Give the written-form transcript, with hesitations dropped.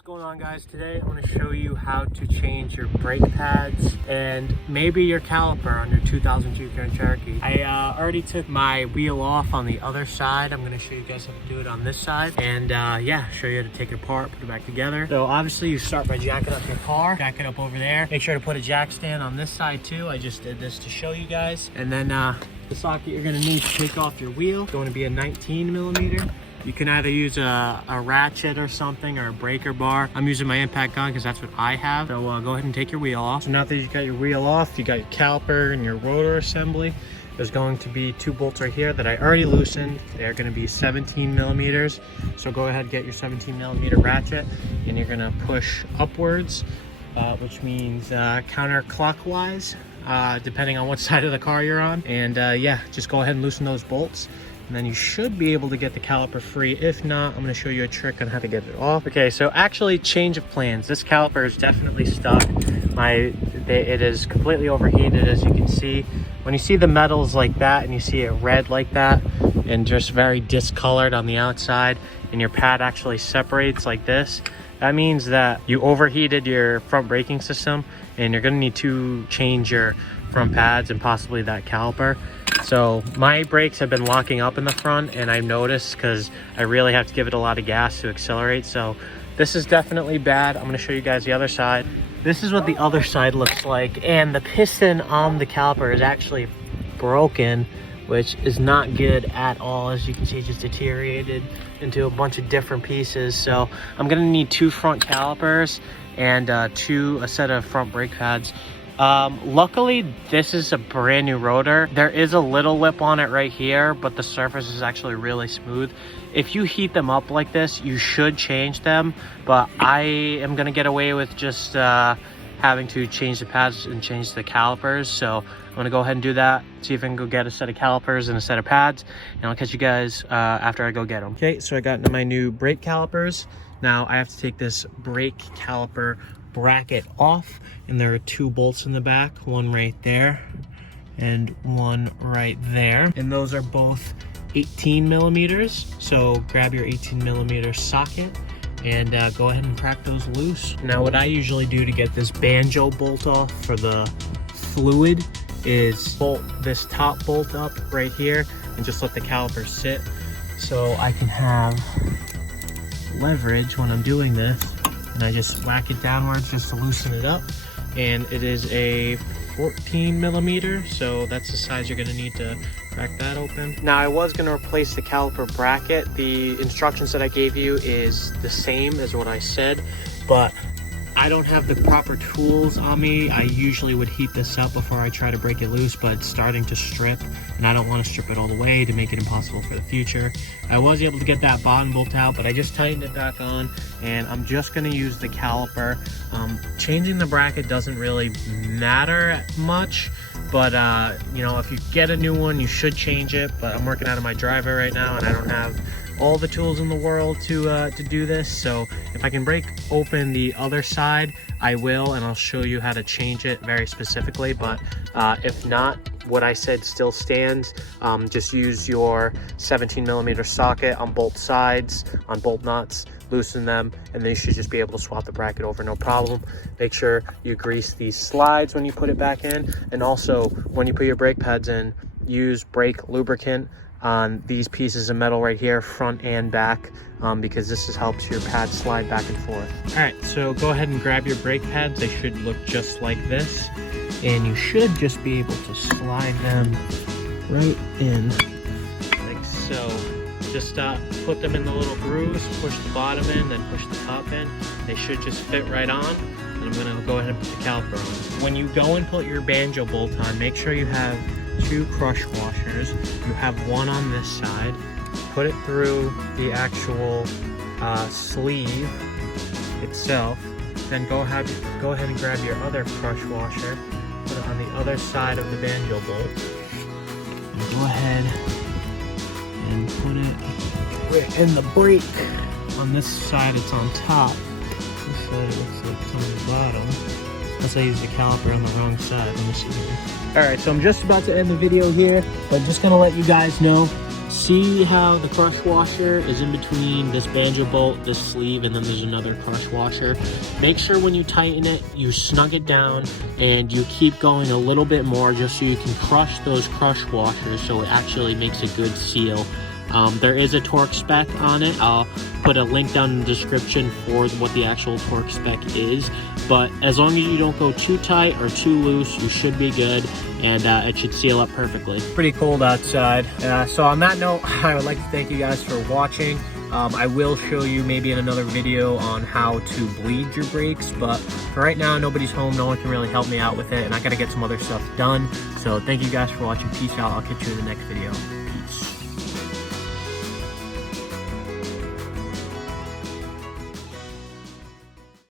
What's going on, guys? Today I'm going to show you how to change your brake pads and maybe your caliper on your 2002 Grand Cherokee. I already took my wheel off on the other side. I'm going to show you guys how to do it on this side, and yeah, show you how to take it apart, put it back together. So obviously you start by jacking up your car, jack it up over there. Make sure to put a jack stand on this side too. I just did this to show you guys. And then the socket you're going to need to take off your wheel is going to be a 19 millimeter. You can either use a ratchet or something, or a breaker bar. I'm using my impact gun because that's what I have. So go ahead and take your wheel off. So now that you got your wheel off, you got your caliper and your rotor assembly. There's going to be 2 bolts right here that I already loosened. They're going to be 17 millimeters. So go ahead and get your 17 millimeter ratchet, and you're going to push upwards, which means counterclockwise, depending on what side of the car you're on. And yeah, just go ahead and loosen those bolts. And then you should be able to get the caliper free. If not, I'm going to show you a trick on how to get it off. Okay, so actually, change of plans. This caliper is definitely stuck. It is completely overheated, as you can see. When you see the metals like that and you see it red like that and just very discolored on the outside, and your pad actually separates like this, that means that you overheated your front braking system, and you're going to need to change your front pads and possibly that caliper. So my brakes have been locking up in the front, and I've noticed because I really have to give it a lot of gas to accelerate. So this is definitely bad. I'm going to show you guys the other side. This is what the other side looks like, and the piston on the caliper is actually broken, which is not good at all. As you can see, just deteriorated into a bunch of different pieces. So I'm going to need 2 front calipers and a set of front brake pads. Luckily, this is a brand new rotor. There is a little lip on it right here, but the surface is actually really smooth. If you heat them up like this, you should change them, but I am going to get away with just having to change the pads and change the calipers. So I'm going to go ahead and do that, see if I can go get a set of calipers and a set of pads, and I'll catch you guys after I go get them. Okay, so I got my new brake calipers. Now I have to take this brake caliper bracket off, and there are 2 bolts in the back, one right there and one right there, and those are both 18 millimeters. So grab your 18 millimeter socket and go ahead and crack those loose. Now what I usually do to get this banjo bolt off for the fluid is bolt this top bolt up right here and just let the caliper sit, so I can have leverage when I'm doing this. And I just whack it downwards just to loosen it up. And it is a 14 millimeter, so that's the size you're going to need to crack that open. Now I was going to replace the caliper bracket. The instructions that I gave you is the same as what I said, but I don't have the proper tools on me. I usually would heat this up before I try to break it loose, but it's starting to strip, and I don't want to strip it all the way to make it impossible for the future. I was able to get that bottom bolt out, but I just tightened it back on, and I'm just going to use the caliper. Changing the bracket doesn't really matter much, but you know, if you get a new one, you should change it. But I'm working out of my driveway right now, and I don't have all the tools in the world to do this. So if I can break open the other side, I will, and I'll show you how to change it very specifically. But if not, what I said still stands. Just use your 17 millimeter socket on both sides, on both nuts, loosen them, and then you should just be able to swap the bracket over, no problem. Make sure you grease these slides when you put it back in, and also when you put your brake pads in, use brake lubricant on these pieces of metal right here, front and back, because this helps your pad slide back and forth. All right, so go ahead and grab your brake pads. They should look just like this, and you should just be able to slide them right in like so. Just put them in the little grooves, push the bottom in, then push the top in. They should just fit right on. And I'm gonna go ahead and put the caliper on. When you go and put your banjo bolt on, make sure you have 2 crush washers. You have one on this side. Put it through the actual sleeve itself. Then go ahead and grab your other crush washer. Put it on the other side of the banjo bolt. And go ahead and put it in the brake. On this side it's on top. This side it looks like it's on the bottom. Unless I use the caliper on the wrong side. Let me see here. Alright, so I'm just about to end the video here, but just gonna let you guys know See how the crush washer is in between this banjo bolt, this sleeve, and then there's another crush washer. Make sure when you tighten it, you snug it down and you keep going a little bit more just so you can crush those crush washers so it actually makes a good seal. There is a torque spec on it. I'll put a link down in the description for what the actual torque spec is. But as long as you don't go too tight or too loose, you should be good, and it should seal up perfectly. Pretty cold outside. So on that note, I would like to thank you guys for watching. I will show you maybe in another video on how to bleed your brakes, but for right now, nobody's home. No one can really help me out with it, and I gotta get some other stuff done. So thank you guys for watching. Peace out. I'll catch you in the next video.